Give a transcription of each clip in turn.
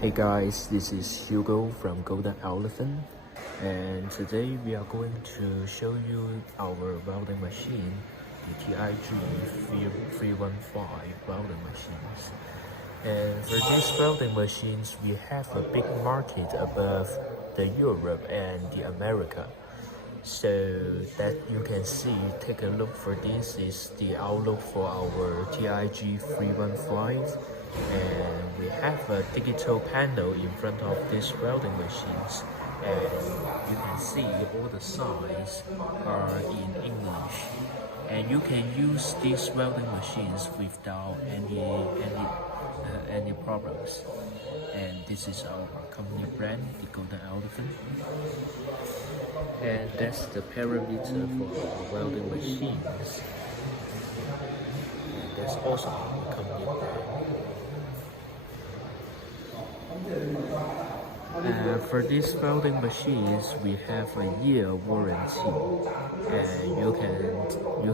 Hey guys, this is Hugo from Golden Elephant, and today we are going to show you our welding machine, the TIG-315 welding machines. And for these welding machines, we have a big market above the Europe and the America. So that you can see, take a look for this is the outlook for our TIG-315, and we have a digital panel in front of these welding machines, and you can see all the signs are in English, and you can use these welding machines without any problems. And this is our company brand, the Golden Elephant. And that's the parameter for our welding machines. And that's also our company brand. For these welding machines, we have a year warranty, and you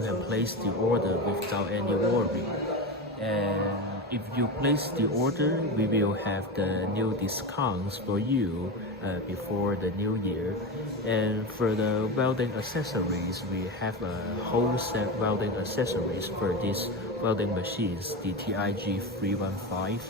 can place the order without any worry. And if you place the order, we will have the new discounts for you before the new year. And for the welding accessories, we have a whole set welding accessories for these welding machines, the TIG-315.